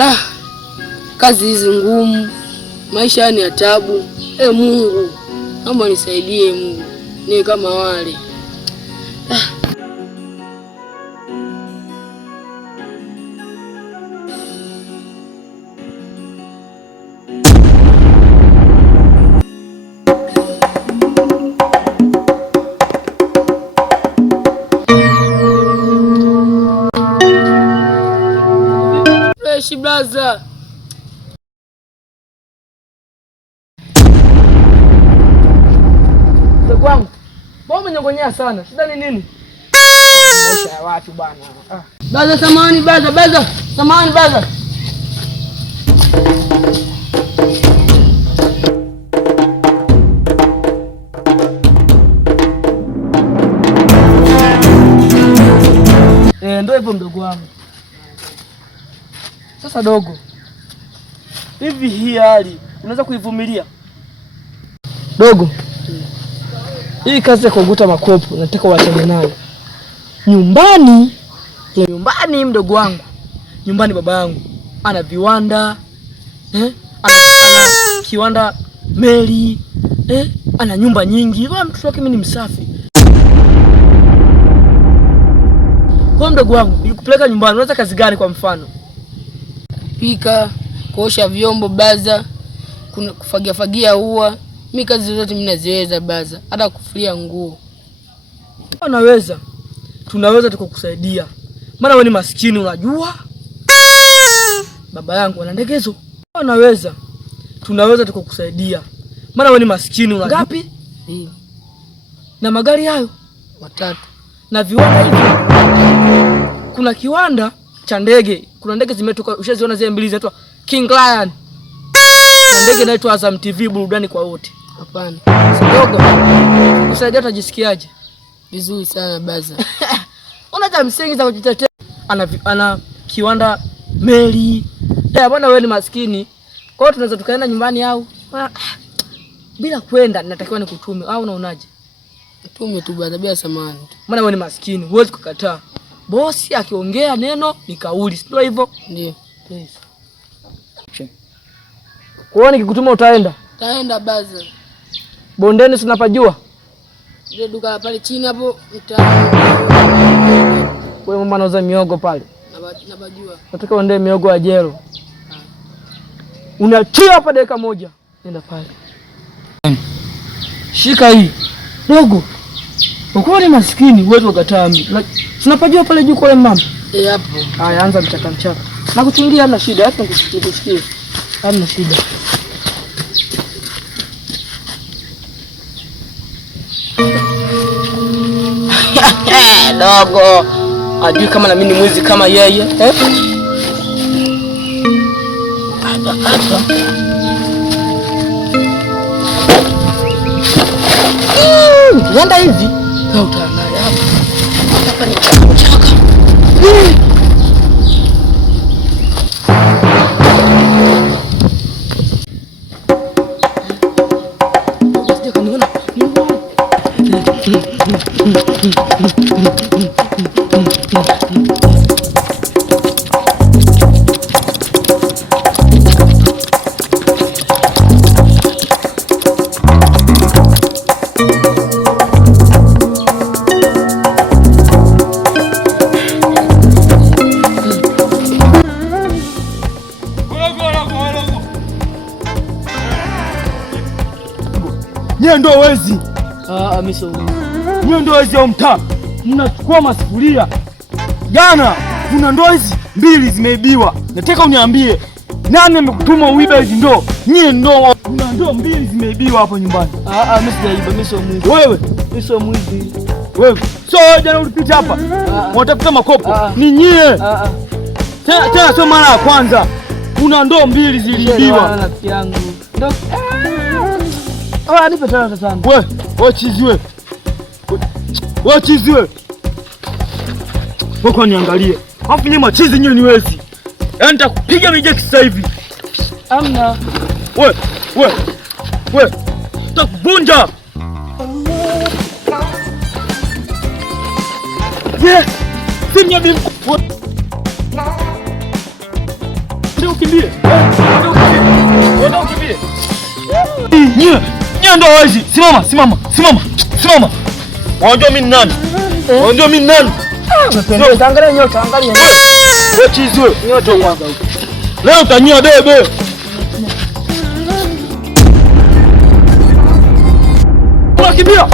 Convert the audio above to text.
Da, kazi hizi ngumu, maisha ni ya taabu. Mungu, naomba nisaidie Mungu, ni kama wale. Fresh blaza. Kwangu. Mbona umenyongonyea sana? Shida ni nini? Maisha ya watu bwana. Baza samani baza. Samani baza. Ndio hivyo mdogo wangu. Sasa dogo, hivi hii hali unaweza kuivumilia? Dogo, hii kazi ya kuogota makopo nataka uachane nayo. Nyumbani mdogo wangu. Nyumbani baba yangu ana viwanda, ana kiwanda meli, ana nyumba nyingi. Wewe mtoto wake mimi ni msafi. Kwa mdogo wangu, nikupeleka nyumbani, unaweza kazi gani kwa mfano? Pika, kuosha vyombo baza, kufagia ua. Mimi kazi zote mimi naziweza baza, hata kufulia nguo. Unaweza. Tunaweza tukukusaidia. Maana wewe ni maskini unajua? Baba yangu ana ndegezo. Unaweza. Tunaweza tukukusaidia. Maana wewe ni maskini unajua? Ngapi? Na magari hayo 3. Na viwanda hivi. Kuna kiwanda cha ndege. Kuna ndege zimetoka, ushaziona zile mbili zinaitwa King Lion. Na ndege inaitwa Azam TV, burudani kwa wote. Hapana. Dogo, kusaidia utajisikiaje? Vizuri sana baza. Unataka msingi za kujitetea. Ana kiwanda meli. Bwana wewe ni maskini. Kwa hiyo tunaweza tukaenda nyumbani au bila kwenda natakiwa nikutume au unaonaje? Tume tu baza bila samani. Maana wewe ni maskini, huwezi kukataa. Bosi akiongea neno ni kauli, sio hivyo? Ndio. Yes. Kwa nini nikikutuma utaenda? Taenda baza. Bondeni tunapajua? Ile duka pale chini hapo wewe mama anauza miogo pale. Napajua. Nataka uende miogo ya jelo. Unatia hapa dakika moja. Nenda pale. Shika hii. Dogo. Uko ni maskini wewe ukataa mimi. Tunapajua pale juu kwa mama. Hapo. Haya anza mchaka. Nakuchungia hana shida, hata nikusikie. Hana shida. Dogo. Ajui kama na mimi ni mwizi kama yeye, Hapa. Yanda hivi. Na utaangalia hapa. Hapa ni chaka. Nyie ndo wezi. Mimi sio wezi. Nyie ndo wezi wa mtaa. Mnachukua masufuria. Jana kuna ndoo hizi 2 zimeibiwa. Nataka uniambie nani amekutuma uibe hizi ndoo? Nyie ndo kuna ndoo 2 zimeibiwa hapo nyumbani. Mimi sijaiba, mimi sio mwizi. Wewe? Mimi sio mwizi. Wewe? Sio jana ulipita hapa. Unatafuta makopo. Ni nyie. Tena sio mara ya kwanza. Kuna ndoo 2 ziliibiwa. Rafiki yangu. Ndoo. Nipe tena tazama. Wewe chizi wewe. Wewe chizi wewe. Wewe niangalie. Alafu nyinyi machizi nyinyi ni wezi. Yaani nitakupiga mijeki sasa hivi. Amna. Wewe. Takuvunja. Yes. Sinya bibi. Ndio ukimbie. Unataka ukimbie. Nyie ndio wezi. Simama. Unajua mimi ni nani? Unajua mimi ni nani? Umependeza, angalia nyota, angalia nyota. Wewe chizi wewe. Nyota kwanza huko. Leo utanyia bebe. Unakimbia.